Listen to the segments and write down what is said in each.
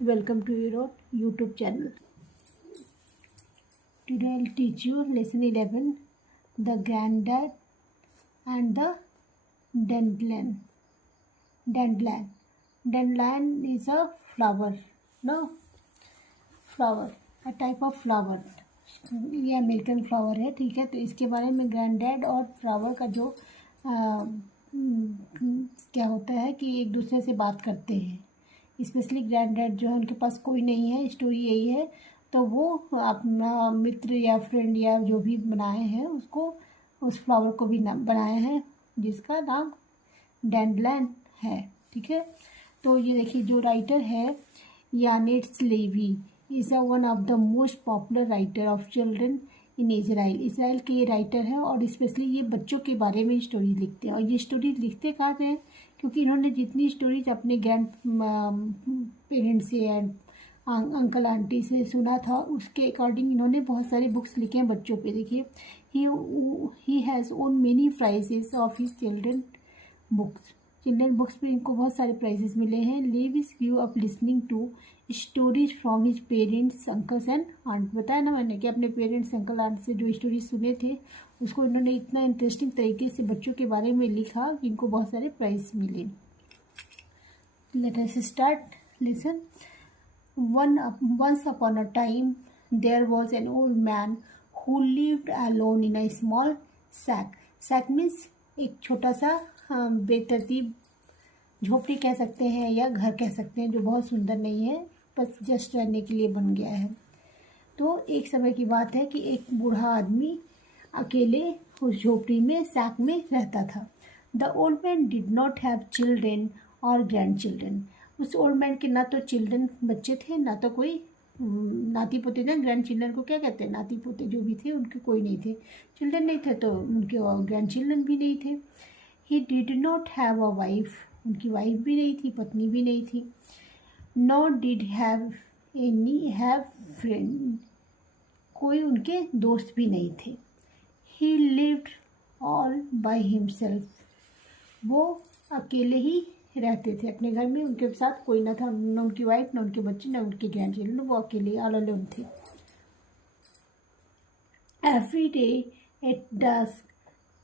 welcome to your YouTube channel. Today I'll teach you lesson 11, the granddad and the dandelion. Dandelion. Dandelion is a flower, a type of flower. ये American flower है, ठीक है। तो इसके बारे में ग्रैंडडैड और फ्लावर का जो क्या होता है कि एक दूसरे से बात करते हैं। स्पेशली ग्रैंडडैड जो है उनके पास कोई नहीं है, स्टोरी यही है, तो वो अपना मित्र या फ्रेंड या जो भी बनाए हैं उसको, उस फ्लावर को भी नाम बनाए हैं जिसका नाम डैंडलाइन है, ठीक है। तो ये देखिए, जो राइटर है Yanets Levi is one of the most popular writer of children in Israel के ये राइटर है, और स्पेशली ये बच्चों के बारे में स्टोरी लिखते हैं। और ये स्टोरी लिखते कहाँ से हैं, क्योंकि इन्होंने जितनी स्टोरीज अपने ग्रैंड पेरेंट्स से एंड अंकल आंटी से सुना था, उसके अकॉर्डिंग इन्होंने बहुत सारे बुक्स लिखे हैं बच्चों पे। देखिए, he has won many prizes of his children books पे इनको बहुत सारे प्राइजेस मिले हैं। Lewis grew up listening to stories from his parents, uncles and aunt. बताया ना मैंने कि अपने पेरेंट्स, अंकल आंट से जो स्टोरीज सुने थे उसको इन्होंने इतना इंटरेस्टिंग तरीके से बच्चों के बारे में लिखा कि इनको बहुत सारे प्राइज मिले। Let us start lesson. Once upon a time, there was an old man who lived alone in a small sack. Sack means एक छोटा सा बेतरतीब झोपड़ी कह सकते हैं या घर कह सकते हैं, जो बहुत सुंदर नहीं है, बस जस्ट रहने के लिए बन गया है। तो एक समय की बात है कि एक बूढ़ा आदमी अकेले उस झोपड़ी में, सैक में रहता था। The old man did not have children और ग्रैंड चिल्ड्रेन। उस ओल्ड मैन के ना तो चिल्ड्रन बच्चे थे, ना तो कोई नाती पोते थे। ग्रैंड चिल्ड्रन को क्या कहते हैं, नाती पोते जो भी थे उनके कोई नहीं थे। चिल्ड्रन नहीं थे तो उनके ग्रैंड चिल्ड्रन भी नहीं थे। He did not have a wife, उनकी वाइफ भी नहीं थी, पत्नी भी नहीं थी। नॉट डिड हैव फ्रेंड, कोई उनके दोस्त भी नहीं थे। ही लिव्ड ऑल बाय हिमसेल्फ, वो अकेले ही रहते थे अपने घर में, उनके साथ कोई ना था, न उनकी वाइफ, न उनके बच्चे, न उनके ग्रैंड चिल्ड्रन, वो अकेले ऑल अलोन थे। Every day at dusk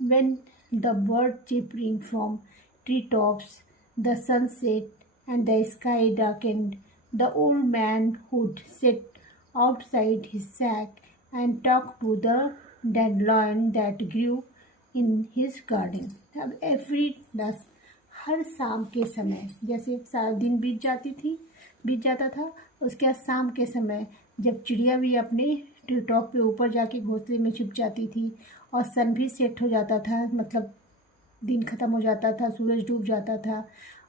when the bird chirping from tree tops, the sun set and the sky darkened, the old man would sit outside his sack and talk to the dandelion that grew in his garden. अब every dusk, हर शाम के समय, जैसे सारा दिन बीत जाता था, उसके बाद शाम के समय जब चिड़िया भी अपने ट्री टॉप पे ऊपर जाके घोंसले में छिप जाती थी और सन भी सेट हो जाता था, मतलब दिन ख़त्म हो जाता था, सूरज डूब जाता था,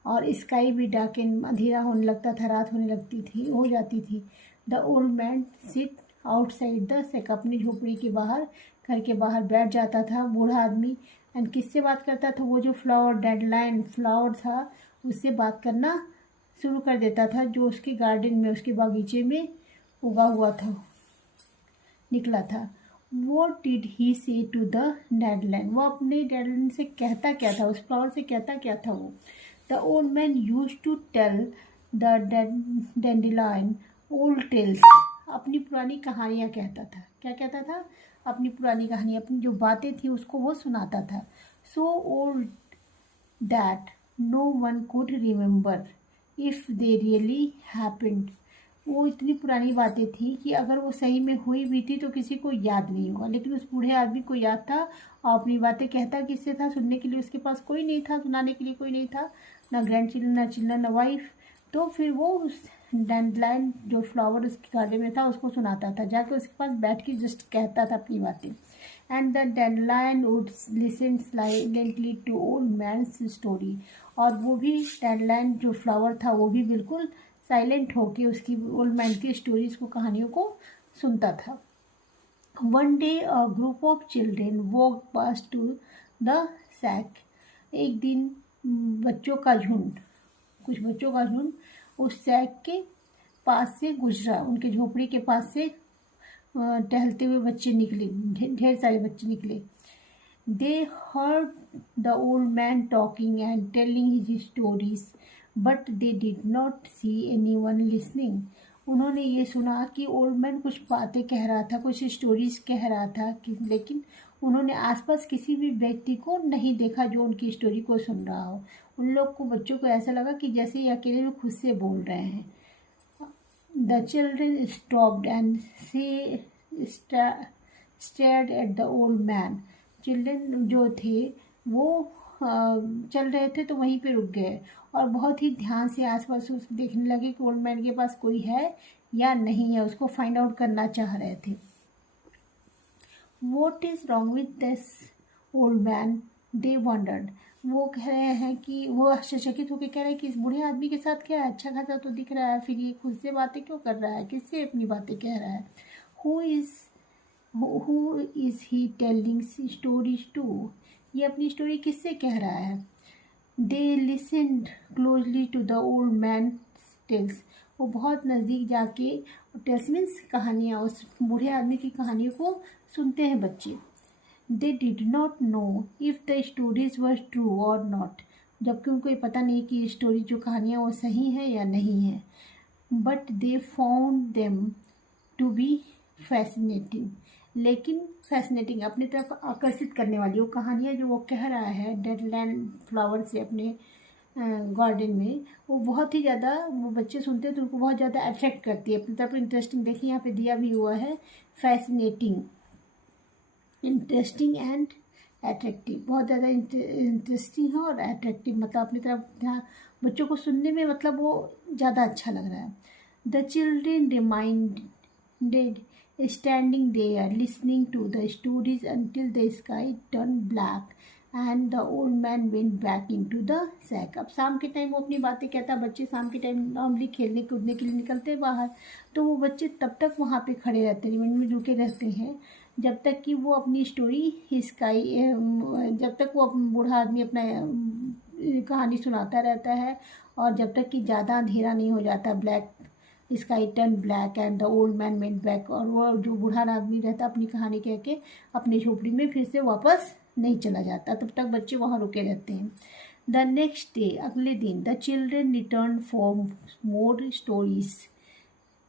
और स्काई भी डार्कन, अंधेरा होने लगता था, रात होने लगती थी, हो जाती थी। The old man sit outside the shack, अपनी झोपड़ी के बाहर, घर के बाहर बैठ जाता था बूढ़ा आदमी। एंड किससे बात करता था, वो जो फ्लावर, डैंडलाइन फ्लावर था, उससे बात करना शुरू कर देता था, जो उसके गार्डन में, उसके बागीचे में उगा हुआ था, निकला था। What did he say to the dandelion? वो अपने डैंडलाइन से कहता क्या था, उस फ्लावर से कहता क्या था वो। The old man used to tell the dandelion old tales. अपनी पुरानी कहानियाँ कहता था। क्या कहता था, अपनी पुरानी कहानी, अपनी जो बातें थी उसको वो सुनाता था। So old that no one could remember if they really happened. वो इतनी पुरानी बातें थी कि अगर वो सही में हुई भी थी तो किसी को याद नहीं होगा, लेकिन उस बूढ़े आदमी को याद था। और अपनी बातें कहता किससे था, सुनने के लिए उसके पास कोई नहीं था, सुनाने के लिए कोई नहीं था, ना ग्रैंड चिल्ड्रन, ना चिल्ड्रन, ना वाइफ। तो फिर वो उस डैंडलाइन जो फ्लावर उसके गार्डन में था उसको सुनाता था, जाके उसके पास बैठ के जस्ट कहता था अपनी बातें। And the dandelion would listen silently to old man's story, और वो भी डैंडलाइन जो फ्लावर था वो भी बिल्कुल साइलेंट होके उसकी ओल्ड मैन की स्टोरीज को, कहानियों को सुनता था। One day a group of children walk past to the shack, एक दिन कुछ बच्चों का झुंड उस सैक के पास से गुजरा, उनके झोपड़ी के पास से टहलते हुए बच्चे निकले, ढेर सारे बच्चे निकले। दे heard the old man talking and telling his stories, but they did not see anyone listening. उन्होंने ये सुना कि ओल्ड मैन कुछ बातें कह रहा था, कुछ स्टोरीज कह रहा था लेकिन उन्होंने आसपास किसी भी व्यक्ति को नहीं देखा जो उनकी स्टोरी को सुन रहा हो। उन लोग को, बच्चों को ऐसा लगा कि जैसे ये अकेले में खुद से बोल रहे हैं। The children stopped and stared at the old man. Children जो थे वो चल रहे थे तो वहीं पे रुक गए और बहुत ही ध्यान से आसपास देखने लगे कि ओल्ड मैन के पास कोई है या नहीं है, उसको फाइंड आउट करना चाह रहे थे। What is wrong with this old man, they wondered. वो कह रहे हैं कि वो आश्चर्यचकित होकर कह रहे हैं कि इस बूढ़े आदमी के साथ क्या है, अच्छा खासा तो दिख रहा है, फिर ये खुद से बातें क्यों कर रहा है, किससे अपनी बातें कह रहा है। Who is he telling stories to, ये अपनी स्टोरी किससे कह रहा है। They listened closely to the old man tales, वो बहुत नज़दीक जाके टेल्स मीन्स कहानियाँ, उस बूढ़े आदमी की कहानियों को सुनते हैं बच्चे। They did not know if the stories were true और नॉट, जबकि उनको ये पता नहीं कि स्टोरी जो कहानियाँ वो सही है या नहीं है। But they found them to be fascinating, लेकिन फैसिनेटिंग अपनी तरफ आकर्षित करने वाली वो कहानियाँ जो वो कह रहा है डेडलैंड फ्लावर से अपने गार्डन में, वो बहुत ही ज़्यादा, वो बच्चे सुनते हैं तो उनको बहुत ज़्यादा अट्रैक्ट करती है अपनी तरफ। इंटरेस्टिंग, देखिए यहाँ पे दिया भी हुआ है फैसिनेटिंग, इंटरेस्टिंग एंड अट्रैक्टिव, बहुत ज़्यादा इंटरेस्टिंग है और अट्रैक्टिव, मतलब अपनी तरफ ध्यान, बच्चों को सुनने में मतलब वो ज़्यादा अच्छा लग रहा है। The children reminded standing there listening to the stories until the sky turned black and the old man went back into the sack। अब शाम के टाइम वो अपनी बातें कहता, बच्चे शाम के टाइम नॉर्मली खेलने कूदने के लिए निकलते हैं बाहर, तो वो बच्चे तब तक वहाँ पे खड़े रहते हैं, रिमाइंड में रुके रहते हैं जब तक कि वो अपनी स्टोरी स्काई, जब तक वो बूढ़ा आदमी अपना कहानी सुनाता रहता है और जब तक कि ज़्यादा अंधेरा नहीं हो जाता, black sky turn black and the old man went back, और वो जो बूढ़ा आदमी रहता अपनी कहानी कह के अपनी झोपड़ी में फिर से वापस नहीं चला जाता, तब तक बच्चे वहाँ रुके रहते हैं। द नेक्स्ट डे, अगले दिन, the children return for more stories,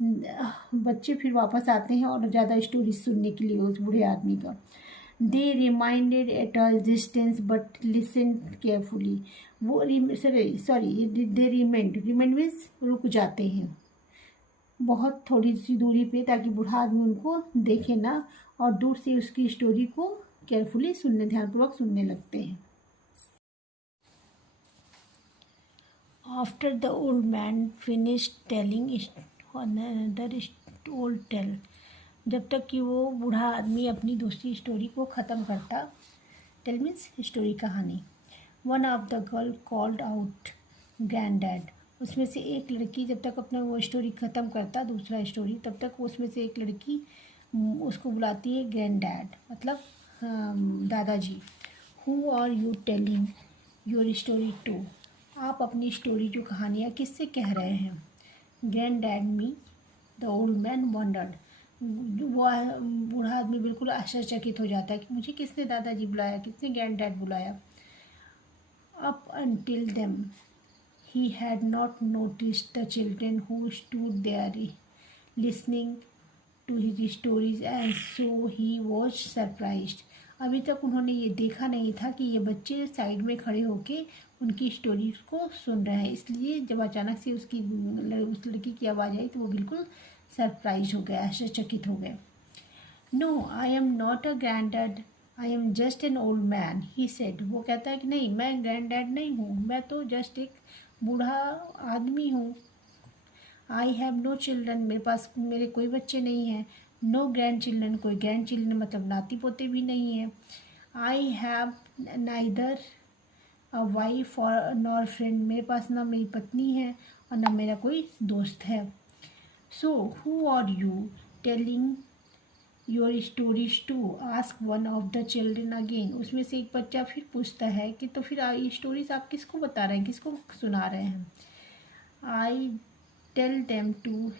बच्चे फिर वापस आते हैं और ज़्यादा स्टोरीज सुनने के लिए उस बूढ़े आदमी का। They reminded at a distance but listen carefully, वो सॉरी दे रिमाइंड मीन्स रुक जाते हैं बहुत थोड़ी सी दूरी पे, ताकि बूढ़ा आदमी उनको देखे ना, और दूर से उसकी स्टोरी को केयरफुली सुनने, ध्यानपूर्वक सुनने लगते हैं। After the old man finished telling another old tale, जब तक कि वो बूढ़ा आदमी अपनी दूसरी स्टोरी को ख़त्म करता, टेल मीन्स स्टोरी, कहानी। One of the girl called out granddad, उसमें से एक लड़की जब तक अपना वो स्टोरी ख़त्म करता, दूसरा स्टोरी, तब तक उसमें से एक लड़की उसको बुलाती है ग्रैंड डैड, मतलब दादाजी। Who are you telling your story to, आप अपनी स्टोरी जो कहानियाँ किससे कह रहे हैं। Grand dad me, the old man wondered, वो बूढ़ा आदमी बिल्कुल आश्चर्यचकित हो जाता है कि मुझे किसने दादाजी बुलाया, किसने ग्रैंड डैड बुलाया। Up until them he had not noticed the children who stood there listening to his stories and so he was surprised। अभी तक उन्होंने ये देखा नहीं था कि ये बच्चे साइड में खड़े होके उनकी स्टोरीज को सुन रहे हैं, इसलिए जब अचानक से उस लड़की की आवाज़ आई तो वो बिल्कुल सरप्राइज हो गए, आश्चर्यचकित हो गए। No I am not a grand dad, I am just an old man, he said, वो कहता है कि नहीं, मैं ग्रैंड डैड नहीं हूँ, मैं तो जस्ट एक बूढ़ा आदमी हूँ। आई हैव नो चिल्ड्रन, मेरे पास मेरे कोई बच्चे नहीं हैं। नो ग्रैंड चिल्ड्रन, कोई ग्रैंड चिल्ड्रन मतलब नाती पोते भी नहीं हैं। I have neither a wife और नॉर फ्रेंड, मेरे पास ना मेरी पत्नी है और ना मेरा कोई दोस्त है। So who are you telling your stories to, ask one of the children again, उसमें से एक बच्चा फिर पूछता है कि तो फिर ये स्टोरीज आप किसको बता रहे हैं, किसको सुना रहे हैं। I tell them to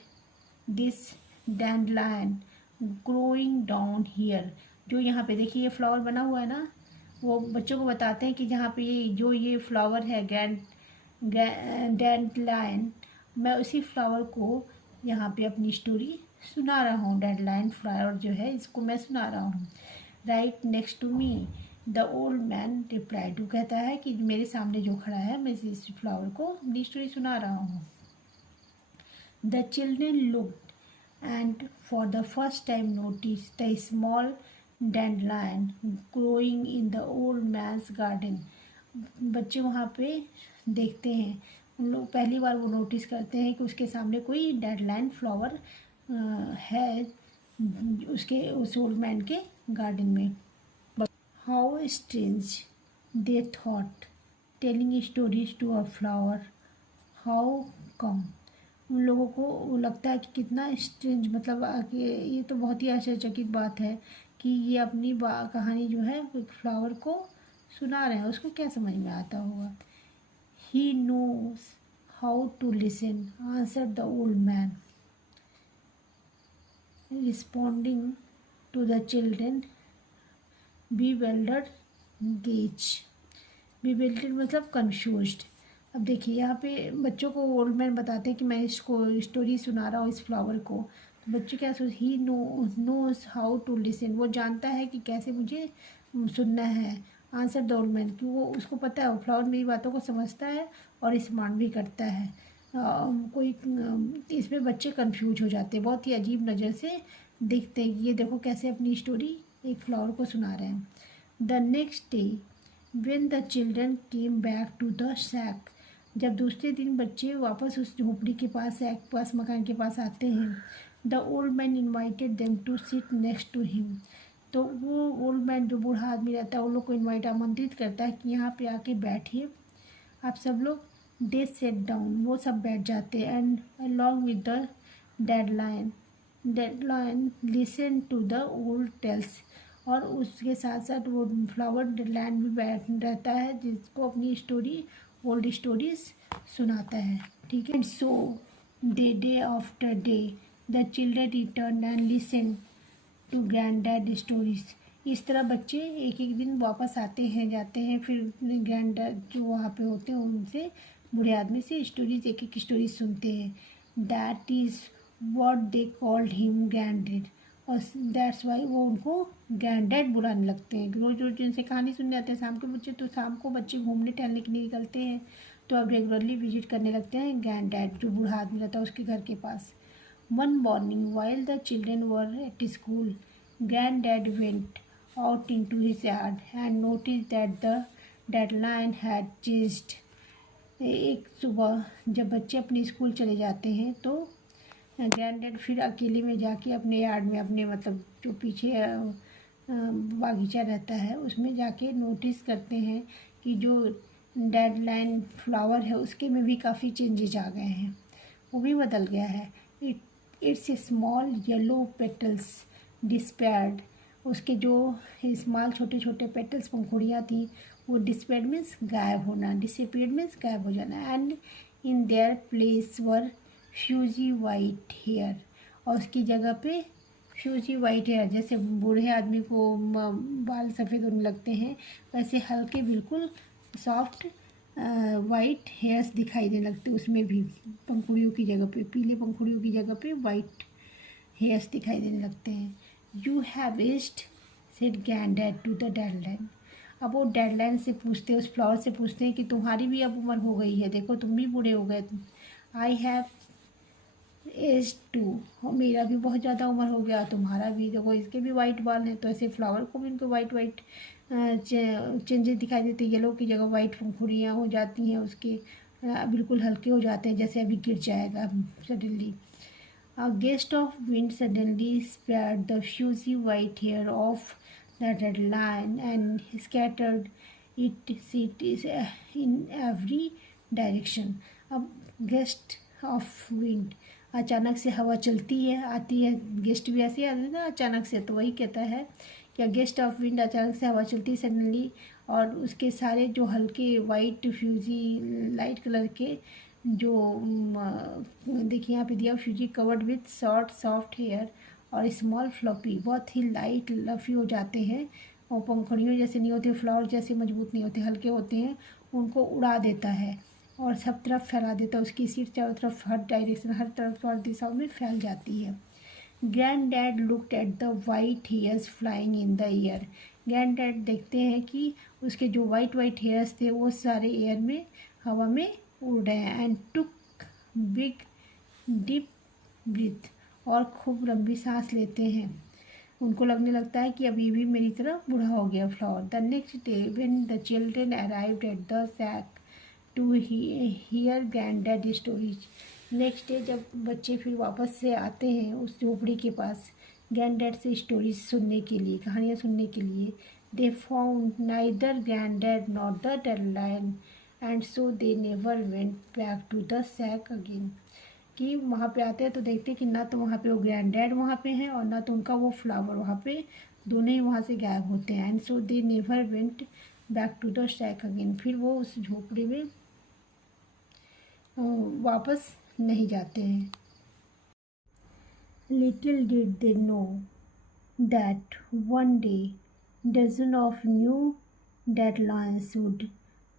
this dandelion growing down here, जो यहाँ पे देखिए ये फ्लावर बना हुआ है ना, वो बच्चों को बताते हैं कि जहाँ पे ये फ्लावर है, ग्रैंड डैंडलाइन, मैं उसी फ्लावर को यहाँ पे अपनी स्टोरी सुना रहा हूँ। डैंडलाइन फ्लावर जो है इसको मैं सुना रहा हूँ। Right next to me the old man replied, वो कहता है कि मेरे सामने जो खड़ा है मैं इस फ्लावर को अपनी स्टोरी सुना रहा हूँ। The children looked and for the first time notice the small dandelion growing in the old man's garden. बच्चे वहाँ पे देखते हैं, उन लोग पहली बार वो नोटिस करते हैं कि उसके सामने कोई डैंडलाइन फ्लावर है उसके उस ओल्ड मैन के गार्डन में। How strange they thought telling stories to a flower, how come. उन लोगों को वो लगता है कि कितना स्ट्रेंज, मतलब कि ये तो बहुत ही आश्चर्यचकित बात है कि ये अपनी कहानी जो है एक फ्लावर को सुना रहे हैं, उसको क्या समझ में आता होगा। He knows how to listen answer the old man responding to the children bewildered gaze. bewildered मतलब कन्फ्यूज्ड। अब देखिए यहाँ पे बच्चों को ओल्ड मैन बताते हैं कि मैं इसको स्टोरी सुना रहा हूँ इस फ्लावर को, तो बच्चे क्या सोच, he knows how to listen, वो जानता है कि कैसे मुझे सुनना है। आंसर द ओल्ड मैन, कि वो उसको पता है, वो फ्लावर मेरी बातों को समझता है और स्मार्ट भी करता है। कोई इसमें बच्चे कंफ्यूज हो जाते हैं, बहुत ही अजीब नज़र से देखते हैं कि ये देखो कैसे अपनी स्टोरी एक फ्लावर को सुना रहे हैं। The next day when the children came back to the shack, जब दूसरे दिन बच्चे वापस उस झोपड़ी के पास, सैक के पास, मकान के पास आते हैं, the old man invited them to sit next to him, तो वो ओल्ड मैन जो बूढ़ा आदमी रहता है उन लोग को आमंत्रित करता है कि यहाँ पे आके बैठिए आप सब लोग। दे सेट डाउन, वो सब बैठ जाते हैं। And along with the dandelion listen to the old tales, और उसके साथ साथ वो फ्लावर लैंड भी बैठ रहता है जिसको अपनी स्टोरी, ओल्ड स्टोरीज सुनाता है। ठीक है। So day after day the children return and listen to grand dad stories. इस तरह बच्चे एक एक दिन वापस आते हैं जाते हैं, फिर ग्रैंड डैड जो वहाँ पे होते हैं उनसे, बूढ़े आदमी से स्टोरीज, एक एक स्टोरीज सुनते हैं। That is what they called him grand dad, और दैट्स वाई वो उनको ग्रैंड डैड बुलाने लगते हैं। रोज रोज जिनसे कहानी सुनने आते हैं शाम के बच्चे, तो शाम को बच्चे घूमने टहलने के लिए निकलते हैं, तो अब रेगुलरली विजिट करने लगते हैं ग्रैंड डैड जो बूढ़ा आदमी रहता है उसके घर के पास। One morning while the children were at school granddad went out into his yard and noticed that the deadline had changed। एक सुबह जब बच्चे अपने स्कूल चले जाते हैं तो ग्रैंड डैड फिर अकेले में जाके अपने यार्ड में, अपने मतलब जो पीछे बागीचा रहता है उसमें जाके नोटिस करते हैं कि जो डेडलाइन फ्लावर है उसके में भी काफ़ी चेंजेज आ गए हैं, वो भी बदल गया है। It's small yellow petals despaired, उसके जो स्मॉल छोटे छोटे पेटल्स, पंखुड़ियाँ थी, वो डिस्पेयर्ड मीन्स गायब होना, डिसअपीयर्ड मीन्स गायब हो जाना। And in their place were fuzzy white hair, और उसकी जगह पे फ्यूजी वाइट हेयर, जैसे बूढ़े आदमी को बाल सफ़ेद होने लगते हैं वैसे हल्के बिल्कुल सॉफ्ट वाइट हेयर्स दिखाई देने लगते, उसमें भी पंखुड़ियों की जगह पे, पीले पंखुड़ियों की जगह पे वाइट हेयर्स दिखाई देने लगते हैं। You have aged said granddad to the dandelion, अब वो डेडलाइन से पूछते हैं, उस फ्लावर से पूछते हैं कि तुम्हारी भी अब उम्र हो गई है, देखो तुम भी बूढ़े हो गए। आई हैव एज टू, मेरा भी बहुत ज़्यादा उम्र हो गया, तुम्हारा भी, देखो इसके भी वाइट बाल हैं। तो ऐसे फ्लावर को भी उनको वाइट वाइट चेंजेस दिखाई देते हैं, येलो की जगह वाइट पंखुड़ियाँ हो जाती हैं उसके, बिल्कुल हल्के हो जाते हैं, जैसे अभी गिर जाएगा suddenly. A gust of wind suddenly spared the fuzzy white hair of the red lion and scattered it in every direction। अब gust of wind, अचानक से हवा चलती है, आती है, गेस्ट भी ऐसे आते हैं ना अचानक से, तो वही कहता है कि गेस्ट ऑफ विंड, अचानक से हवा चलती है सडनली, और उसके सारे जो हल्के वाइट फ्यूजी लाइट कलर के जो देखिए यहाँ पे दिया, fuzzy covered with short soft hair और स्मॉल फ्लॉपी, बहुत ही लाइट लफी हो जाते हैं, और पंखुड़ियों जैसे नहीं होते, फ्लावर जैसे मजबूत नहीं होते, हल्के होते हैं, उनको उड़ा देता है। और सब तरफ फैला देता है, उसकी सीड चारों तरफ हर डायरेक्शन हर तरफ हर दिशाओं में फैल जाती है। Grand dad looked at the white hairs flying in the air. Grand dad देखते हैं कि उसके जो वाइट वाइट हेयर्स थे वो सारे एयर में हवा में उड़ रहे हैं। And took big deep breath, और खूब लंबी सांस लेते हैं। उनको लगने लगता है कि अभी भी मेरी तरह बूढ़ा हो गया flower. The next day when the children arrived at the shack to hear grand dad stories. Next day जब बच्चे फिर वापस से आते हैं उस झोपड़ी के पास ग्रैंड डैड से स्टोरीज सुनने के लिए, कहानियाँ सुनने के लिए, they found neither grand dad not the dandelion and so they never went back to the shack again. कि वहाँ पे आते हैं तो देखते हैं कि ना तो वहाँ पे वो ग्रैंड डैड वहाँ पे हैं और ना तो उनका वो फ्लावर वहाँ पे, दोनों ही वहाँ से गायब होते हैं। And so they never went back to the shack again, फिर वो उस झोपड़ी में वापस नहीं जाते हैं। Little did they know that one day dozen of new dandelions would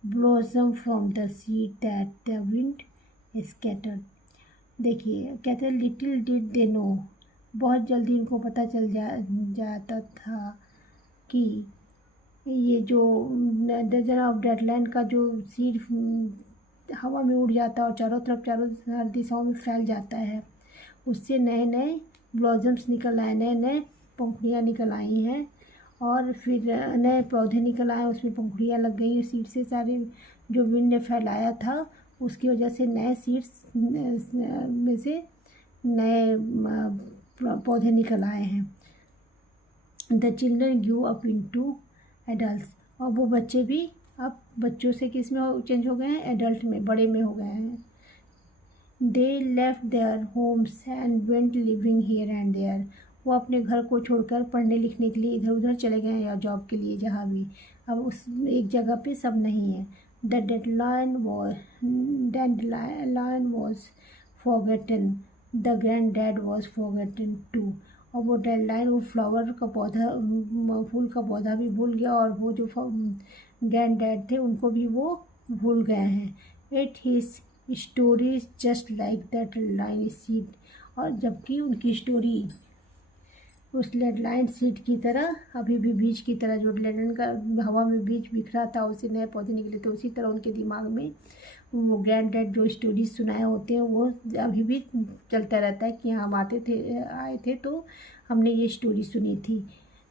blossom from the seed that the wind scattered। देखिए कहते हैं लिटिल डिड दे नो, बहुत जल्दी उनको पता चल जाता था कि ये जो डजन ऑफ डेडलैंड का जो सीड हवा में उड़ जाता है और चारों तरफ चारों हर दिशाओं में फैल जाता है, उससे नए नए ब्लॉजम्स निकल आए, नए नए पंखुड़ियाँ निकल आई हैं और फिर नए पौधे निकल आए, उसमें पंखुड़ियाँ लग गई। सीड से सारे जो विंड ने फैलाया था उसकी वजह से नए सीड्स में से नए पौधे निकल आए हैं। The children grew up into adults, और वो बच्चे भी अब बच्चों से किस में चेंज हो गए हैं, एडल्ट में, बड़े में हो गए हैं। They left their homes and went living here and there, वो अपने घर को छोड़कर पढ़ने लिखने के लिए इधर उधर चले गए या जॉब के लिए जहाँ भी, अब उस एक जगह पे सब नहीं है। The dandelion was forgotten, the granddad was forgotten too, और वो डेडलाइन वो फ्लावर का पौधा फूल का पौधा भी भूल गया और वो जो ग्रैंड डैड थे उनको भी वो भूल गए हैं। It his stories just like that line seed, और जबकि उनकी स्टोरी उस डेडलाइन सीड की तरह अभी भी बीज की तरह, जो डेडलाइन का हवा में बीज बिखरा था उससे नए पौधे निकले थे, उसी तरह उनके दिमाग में वो ग्रैंड डैड जो स्टोरीज सुनाए होते हैं वो अभी भी चलता रहता है कि हम आए थे तो हमने ये स्टोरी सुनी थी।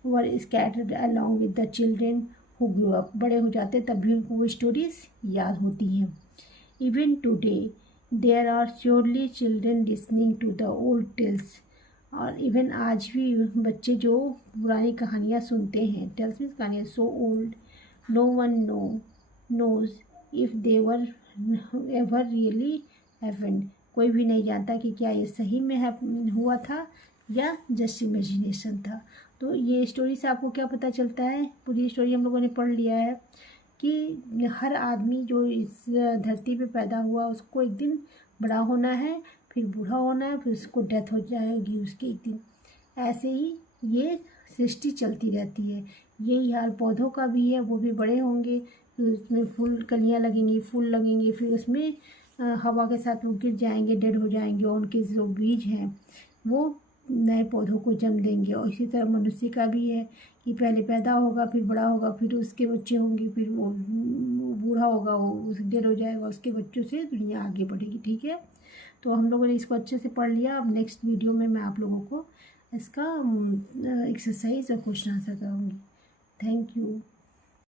Were scattered along with the children who grow up, बड़े हो जाते तब भी उनको वो स्टोरीज याद होती हैं। Even today there are surely children listening to the old tales, और इवन आज भी बच्चे जो पुरानी कहानियाँ सुनते हैं, टेल्स मीन्स कहानियाँ, so old no one knows if they were ever really happened, कोई भी नहीं जानता कि क्या ये सही में हुआ था या जस्ट इमेजिनेशन था। तो ये स्टोरी से आपको क्या पता चलता है, पूरी स्टोरी हम लोगों ने पढ़ लिया है कि हर आदमी जो इस धरती पे पैदा हुआ उसको एक दिन बड़ा होना है, फिर बूढ़ा होना है, फिर उसको डेथ हो जाएगी उसकी एक दिन। ऐसे ही ये सृष्टि चलती रहती है। यही हाल पौधों का भी है, वो भी बड़े होंगे, फिर उसमें फूल कलियाँ लगेंगी, फूल लगेंगे, फिर उसमें हवा के साथ वो गिर जाएंगे, डेड हो जाएंगे और उनके जो बीज हैं वो नए पौधों को जन्म देंगे। और इसी तरह मनुष्य का भी है कि पहले पैदा होगा, फिर बड़ा होगा, फिर उसके बच्चे होंगे, फिर वो बूढ़ा होगा, वो डेड हो जाएगा, उसके बच्चों से दुनिया आगे बढ़ेगी। ठीक है, तो हम लोगों ने इसको अच्छे से पढ़ लिया। अब नेक्स्ट वीडियो में मैं आप लोगों को इसका एक्सरसाइज और क्वेश्चन आंसर कराऊंगी। Thank you.